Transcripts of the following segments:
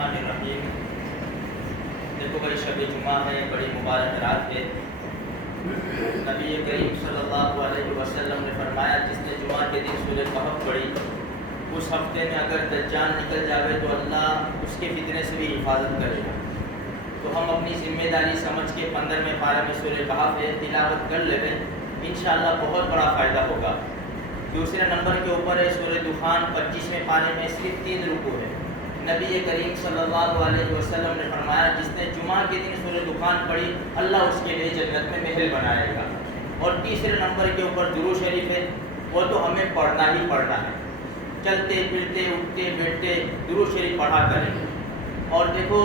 الرحمن الرحیم۔ دیکھو بھائی شب جمعہ ہے، بڑی مبارک رات ہے۔ نبی کریم صلی اللہ علیہ وسلم نے فرمایا جس نے جمعہ کے دن سورہ کہف پڑھی اس ہفتے میں اگر دجال نکل جاوے تو اللہ اس کے فتنے سے بھی حفاظت کرے گا۔ تو ہم اپنی ذمہ داری سمجھ کے 15ویں پارہ میں سورہ کہف ہے تلاوت کر لیں، انشاءاللہ بہت بڑا فائدہ ہوگا۔ دوسرے نمبر کے اوپر ہے سورہ دخان 25ویں پارے میں صرف 3 رکوع ہے۔ نبی کریم صلی اللہ علیہ وسلم نے فرمایا جس نے جمعہ کے دن سورہ دخان پڑھی اللہ اس کے لیے جنت میں محل بنائے گا۔ اور تیسرے نمبر کے اوپر درود شریف ہے، وہ تو ہمیں پڑھنا ہی پڑھنا ہے، چلتے پھرتے اٹھتے بیٹھتے درود شریف پڑھا کریں۔ اور دیکھو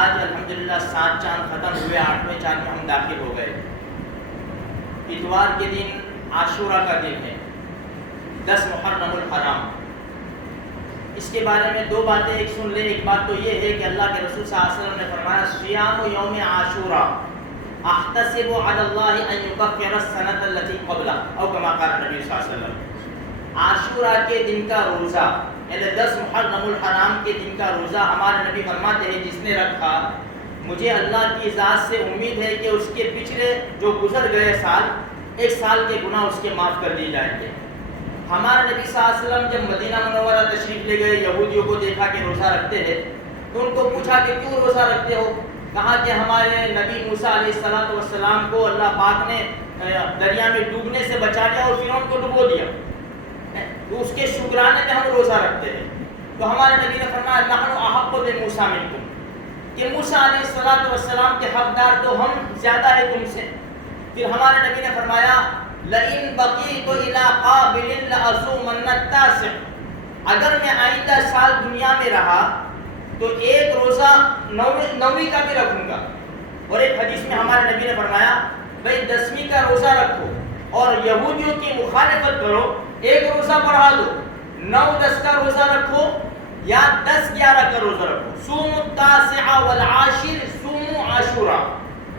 آج الحمدللہ 7 چاند ختم ہوئے، 8ویں چاند میں ہم داخل ہو گئے۔ اتوار کے دن عاشورہ کا دن ہے، 10 محرم الحرام۔ اس کے بارے میں 2 باتیں ایک سن لیں۔ ایک بات تو یہ ہے کہ اللہ کے رسول صلی اللہ علیہ وسلم نے فرمایا صیام یوم عاشورہ احتسب علی اللہ ان یکفر السنۃ التي قبلہ او کما قال نبی صلی اللہ علیہ وسلم۔ عاشورہ کے دن کا روزہ یعنی 10 محرم الحرام کے دن کا روزہ ہمارے نبی فرماتے ہیں جس نے رکھا مجھے اللہ کی ذات سے امید ہے کہ اس کے پچھلے جو گزر گئے سال 1 سال کے گناہ اس کے معاف کر دیے جائیں گے۔ ہمارے نبی صلی اللہ علیہ وسلم جب مدینہ منورہ تشریف لے گئے، یہودیوں کو دیکھا کہ روزہ رکھتے ہیں تو ان کو پوچھا کہ کیوں روزہ رکھتے ہو؟ کہا کہ ہمارے نبی موسیٰ علیہ السلام کو اللہ پاک نے دریا میں ڈوبنے سے بچا لیا اور فرعون کو ڈبو دیا، تو اس کے شکرانے میں ہم روزہ رکھتے ہیں۔ تو ہمارے نبی نے فرمایا نحن احق بموسیٰ منکم، کہ موسیٰ علیہ السلام کے حقدار تو ہم زیادہ ہیں تم سے۔ پھر ہمارے نبی نے فرمایا لئن بقیت الی قابل لأصومن التاسع، اگر میں آئندہ سال دنیا میں رہا تو ایک روزہ 9ویں کا بھی رکھوں گا۔ اور ایک حدیث میں ہمارے نبی نے فرمایا بھئی 10ویں کا روزہ رکھو اور یہودیوں کی مخالفت کرو، ایک روزہ بڑھا دو، 9-10 کا روزہ رکھو یا 10-11 کا روزہ رکھو۔ صوموا التاسع والعاشر صوموا عاشورا۔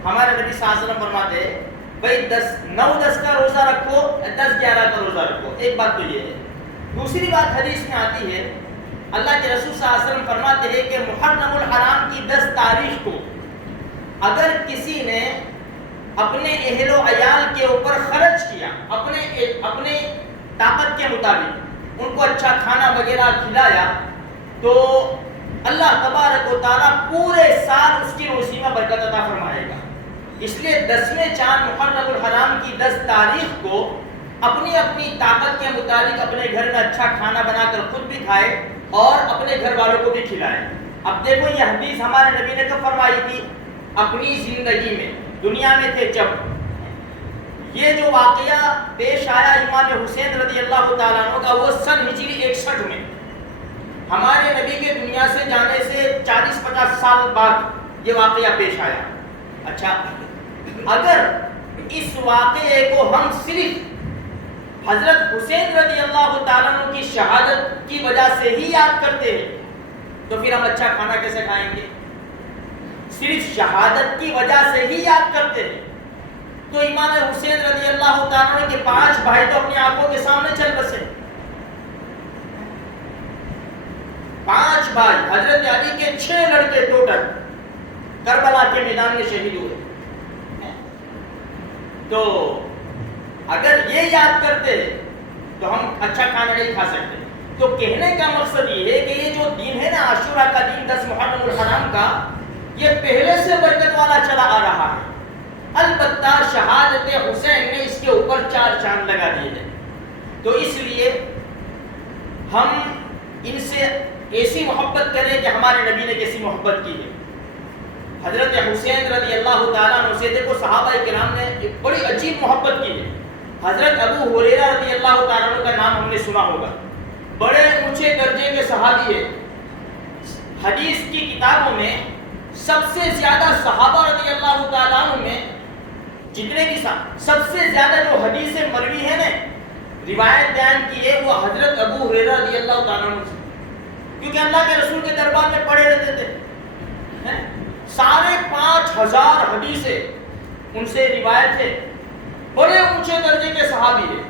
ہمارے نبی صلی اللہ علیہ وسلم فرماتے ہیں بھئی 9-10 کا روزہ رکھو، 10-11 کا روزہ رکھو۔ ایک بات تو یہ ہے۔ دوسری بات حدیث میں آتی ہے اللہ کے رسول صلی اللہ علیہ وسلم فرماتے ہیں کہ محرم الحرام کی 10 تاریخ کو اگر کسی نے اپنے اہل و عیال کے اوپر خرچ کیا اپنے طاقت کے مطابق، ان کو اچھا کھانا وغیرہ کھلایا، تو اللہ تبارک و تعالیٰ پورے سال اس کی روزی میں برکت عطا فرمائے گا۔ اس لیے 10ویں چاند محرم الحرام کی 10 تاریخ کو اپنی اپنی طاقت کے مطابق اپنے گھر میں اچھا کھانا بنا کر خود بھی کھائے اور اپنے گھر والوں کو بھی کھلائے۔ اب دیکھو یہ حدیث ہمارے نبی نے کب فرمائی تھی؟ اپنی زندگی میں، دنیا میں تھے جب۔ یہ جو واقعہ پیش آیا امام حسین رضی اللہ تعالیٰ عنہ کا، وہ سن ہجری 61 میں، ہمارے نبی کے دنیا سے جانے سے 40-50 سال بعد یہ واقعہ پیش آیا۔ اچھا، اگر اس واقعے کو ہم صرف حضرت حسین رضی اللہ تعالیٰ عنہ کی شہادت کی وجہ سے ہی یاد کرتے ہیں تو پھر ہم اچھا کھانا کیسے کھائیں گے؟ صرف شہادت کی وجہ سے ہی یاد کرتے ہیں تو امام حسین رضی اللہ تعالیٰ عنہ کے 5 بھائی تو اپنی آنکھوں کے سامنے چل بسے۔ 5 بھائی، حضرت علی کے 6 لڑکے ٹوٹل کربلا کے میدان میں شہید ہوئے۔ تو اگر یہ یاد کرتے تو ہم اچھا کھانا نہیں کھا سکتے۔ تو کہنے کا مقصد یہ ہے کہ یہ جو دن ہے نا عاشورہ کا دن 10 محرم الحرام کا، یہ پہلے سے برکت والا چلا آ رہا ہے، البتہ شہادت حسین نے اس کے اوپر 4 چاند لگا دیے ہیں۔ تو اس لیے ہم ان سے ایسی محبت کریں کہ ہمارے نبی نے کیسی محبت کی ہے۔ حضرت حسین رضی اللہ تعالیٰ عنہ سے دیکھو صحابہ کرام نے ایک بڑی عجیب محبت کی ہے۔ حضرت ابو ہریرہ رضی اللہ تعالیٰ عنہ کا نام ہم نے سنا ہوگا، بڑے اونچے درجے کے صحابی ہے۔ حدیث کی کتابوں میں سب سے زیادہ صحابہ رضی اللہ تعالیٰ عنہ میں جتنے بھی سب سے زیادہ جو حدیث مروی ہے نا روایت بیان کی ہے وہ حضرت ابو ہریرہ رضی اللہ تعالیٰ عنہ سے، کیونکہ اللہ کے رسول کے دربار میں پڑھے رہتے تھے۔ 5,500 حدیثیں ان سے روایت ہے، بڑے اونچے درجے کے صحابی ہیں۔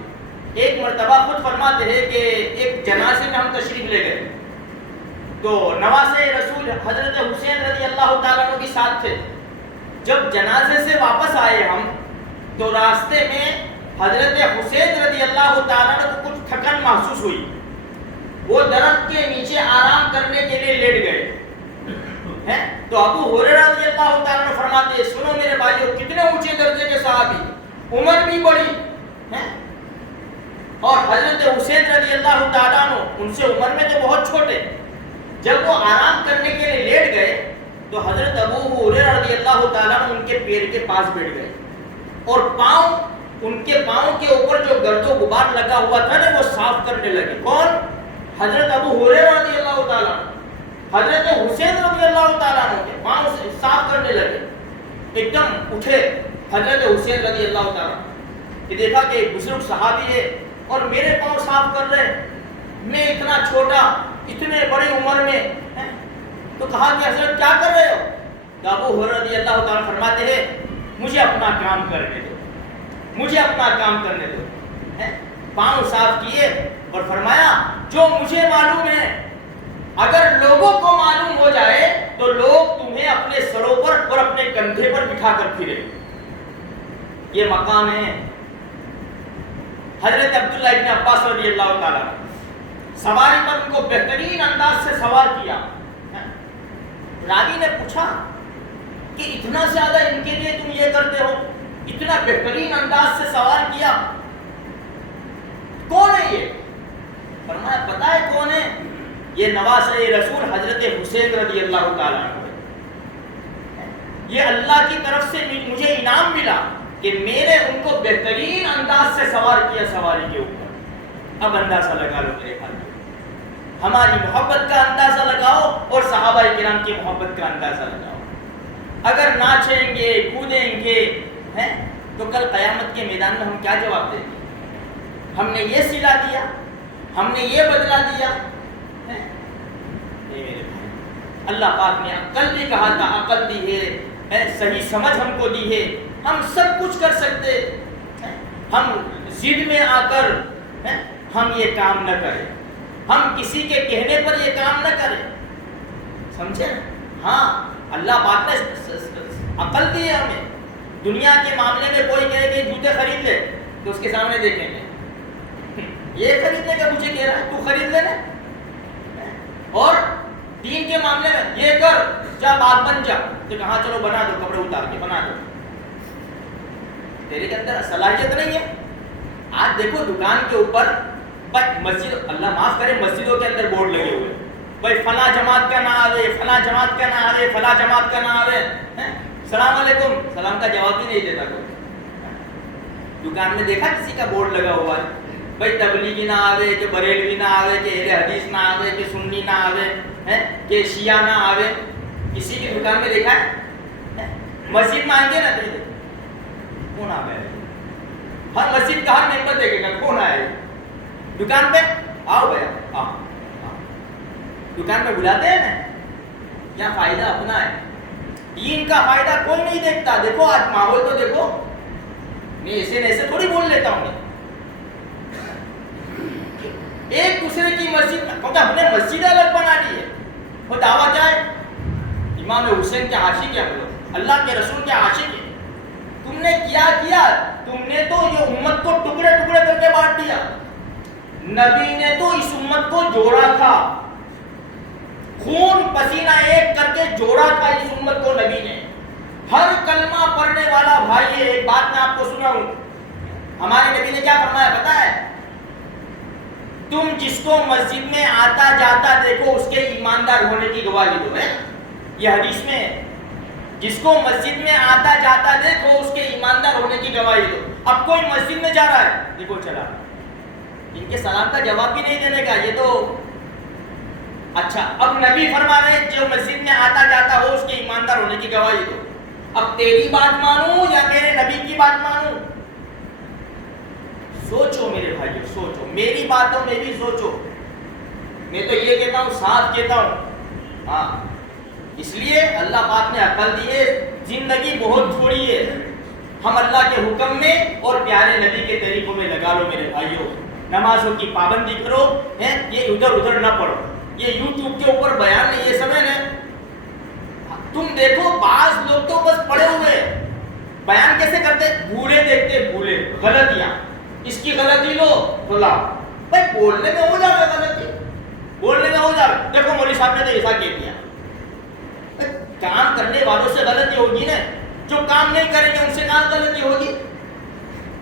ایک مرتبہ خود فرماتے ہیں کہ ایک جنازے میں ہم تشریف لے گئے تو نواسے رسول حضرت حسین رضی اللہ تعالیٰ عنہ کے ساتھ تھے. جب جنازے سے واپس آئے ہم تو راستے میں حضرت حسین رضی اللہ تعالیٰ عنہ کو کچھ تھکن محسوس ہوئی. وہ درخت کے نیچے آرام کرنے کے لیے لیٹ گئے. تو ابو ہریرہ رضی اللہ تعالیٰ عنہ فرماتے ہیں سنو میرے بھائیو کتنے اونچے درجے کے صحابی, عمر بھی بڑی اور حضرت حسین رضی اللہ تعالیٰ عنہ ان سے عمر میں تو بہت چھوٹے. جب وہ آرام کرنے کے لیے لیٹ گئے تو حضرت ابو ہریرہ رضی اللہ تعالیٰ عنہ ان کے پیر کے پاس بیٹھ گئے اور ان کے پاؤں کے اوپر جو گرد و غبار لگا ہوا تھا نا وہ صاف کرنے لگے. کون؟ حضرت ابو ہریرہ رضی اللہ تعالیٰ عنہ. حضرت حسین رضی اللہ تعالیٰ عنہ کے پاؤں سے صاف کرنے لگے. ایک دم اٹھے حضرت حسین رضی اللہ تعالیٰ کہ دیکھا کہ ایک بزرگ صحابی ہے اور میرے پاؤں صاف کر رہے, میں اتنا چھوٹا اتنے بڑی عمر میں. تو کہا کہ حضرت کیا کر رہے ہو؟ تو ابو ہریرہ رضی اللہ تعالیٰ فرماتے ہیں مجھے اپنا کام کرنے دو, مجھے اپنا کام کرنے دو. پاؤں صاف کیے اور فرمایا جو مجھے معلوم ہے اگر لوگوں کو معلوم ہو جائے تو لوگ تمہیں اپنے سروں پر اور اپنے کندھے پر بٹھا کر پھرے. یہ مقام ہے. حضرت عبداللہ ابن عباس رضی اللہ تعالیٰ سواری پر ان کو بہترین انداز سے سوار کیا. راوی نے پوچھا کہ اتنا زیادہ ان کے لیے تم یہ کرتے ہو, اتنا بہترین انداز سے سوار کیا, کون ہے یہ؟ فرمایا پتہ ہے کون ہے؟ یہ نواسے رسول حضرت حسین رضی اللہ تعالیٰ عنہ. یہ اللہ کی طرف سے مجھے انعام ملا کہ میں نے ان کو بہترین انداز سے سوار کیا سواری کے اوپر. اب اندازہ لگا لو میرے خیال میں, ہماری محبت کا اندازہ لگاؤ اور صحابہ کرام کی محبت کا اندازہ لگاؤ. اگر ناچیں گے کودیں گے تو کل قیامت کے میدان میں ہم کیا جواب دیں گے؟ ہم نے یہ سلا دیا, ہم نے یہ بدلا دیا. اللہ پاک نے عقل بھی کہا تھا, عقل دی ہے, صحیح سمجھ ہم کو دی ہے, ہم سب کچھ کر سکتے. ہم ضد میں آ کر ہم یہ کام نہ کریں, ہم کسی کے کہنے پر یہ کام نہ کریں. سمجھے؟ ہاں اللہ پاک نے عقل دی ہے ہمیں. دنیا کے معاملے میں کوئی کہے کہ جوتے خرید لے تو اس کے سامنے دیکھیں گے یہ خریدنے کا مجھے کہہ رہا ہے, تو خرید لے نا. اور دین کے معاملے میں یہ کر, جا بات بن جا, تو کہاں چلو بنا دو, کپڑے اتار کے بنا دو. تیرے کے اندر صلاحیت نہیں ہے. آج دیکھو دکان کے اوپر مسجد, اللہ معاف کرے, مسجدوں کے اندر بورڈ لگے ہوئے, بھائی فلاں جماعت کا نہ آوے, فلاں جماعت کا نہ آوے, فلاں جماعت کا نہ آوے. سلام علیکم, سلام کا جواب ہی نہیں دیتا کوئی. دکان میں دیکھا کسی کا بورڈ لگا ہوا ہے, بھائی تبلیغی نہ آوے, کہ بریلوی نہ آوے, کہ اہل حدیث نہ آوے, کہ سنی نہ آوے, کہ شیعہ نہ آوے. کسی کی دکان میں دیکھا ہے؟ مسجد میں آئیں گے نا تو کون آ گئے, ہر مسجد کا ہر ممبر دیکھے گا کون آئے. دکان پہ آؤ بھیا, آؤ. دکان میں بلاتے ہیں نا, کیا فائدہ اپنا ہے, دین کا فائدہ کوئی نہیں دیکھتا. دیکھو آج ماحول تو دیکھو, میں ایسے تھوڑی بول لیتا ہوں. ایک دوسرے کی مسجد میں ہم نے مسجد الگ بنا لی ہے. وہ دعویٰ کیا ہے؟ امام حسین کے عاشق ہیں ہم لوگ, اللہ کے رسول کے عاشق ہیں. تم نے کیا کیا؟ تم نے تو یہ امت کو ٹکڑے ٹکڑے کر کے بانٹ دیا. نبی نے تو اس امت کو جوڑا تھا, خون پسینہ ایک کر کے جوڑا تھا اس امت کو نبی نے. ہر کلمہ پڑھنے والا بھائی, ایک بات میں آپ کو سناؤں, ہمارے نبی نے کیا فرمایا پتہ ہے؟ تم جس کو مسجد میں آتا جاتا دیکھو اس کے ایماندار ہونے کی گواہی دو. ہے یہ حدیث میں, جس کو مسجد میں آتا جاتا دیکھو اس کے ایماندار ہونے کی گواہی دو. اب کوئی مسجد میں جا رہا ہے, دیکھو چلا, ان کے سلام کا جواب بھی نہیں دینے کا, یہ تو اچھا. اب نبی فرما رہے ہیں جو مسجد میں آتا جاتا ہو اس کے ایماندار ہونے کی گواہی دو. اب تیری بات مانوں یا میرے نبی کی بات مانوں؟ سوچو میرے بھائیو, سوچو, میری باتوں میں بھی سوچو. میں تو یہ کہتا ہوں, ساتھ کہتا ہوں. ہاں, اس لیے اللہ پاک نے عقل دی ہے. زندگی بہت تھوڑی ہے, ہم اللہ کے حکم میں اور پیارے نبی کے طریقوں میں لگا لو میرے بھائیو. نمازوں کی پابندی کرو, یہ ادھر ادھر نہ پڑھو. یہ یوٹیوب کے اوپر بیان نہیں، یہ سمے نا تم دیکھو بعض لوگ تو بس پڑے ہوئے بیان کیسے کرتے، بھولے دیکھتے، بھولے غلطیاں، اس کی غلطی لو تو لاؤ، بھائی بولنے میں ہو جائے غلطی، بولنے میں ہو جائے، دیکھو مولوی صاحب نے تو ایسا کہہ دیا، کام کرنے والوں سے غلطی ہوگی نا، جو کام نہیں کریں گے ان سے کہاں غلطی ہوگی؟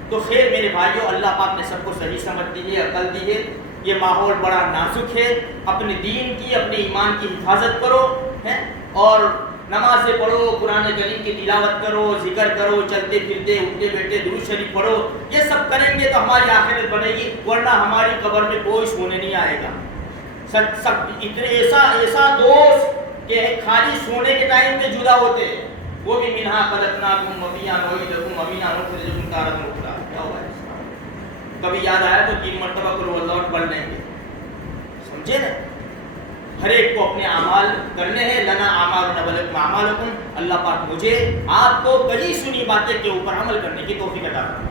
تو خیر میرے بھائیوں، اللہ پاک نے سب کو صحیح سمجھ دی ہے، عقل دی ہے، یہ ماحول بڑا نازک ہے، اپنے دین کی، اپنے ایمان کی حفاظت کرو ہیں، اور نمازیں پڑھو، قرآن کریم کی تلاوت کرو، ذکر کرو، چلتے پھرتے اٹھتے بیٹھتے درود شریف پڑھو، یہ سب کریں گے تو ہماری آخرت بنے گی، ورنہ ہماری قبر میں کوئی سونے نہیں آئے گا۔ اتنے ایسا دوست کہ خالی سونے کے ٹائم پہ جدا ہوتے ہیں، وہ بھی منہا خلقناکم وفیہا نعیدکم ومنہا نخرجکم تارۃ اخری، کیا ہوا ہے؟ کبھی یاد آیا تو 3 مرتبہ قل ھو اللہ پڑھ لیں گے، سمجھے نا؟ ہر ایک کو اپنے اعمال کرنے ہیں، لنا اعمالنا ولکم اعمالکم، اللہ پاک مجھے آپ کو کہیں سنی باتیں کے اوپر عمل کرنے کی توفیق عطا فرمائے۔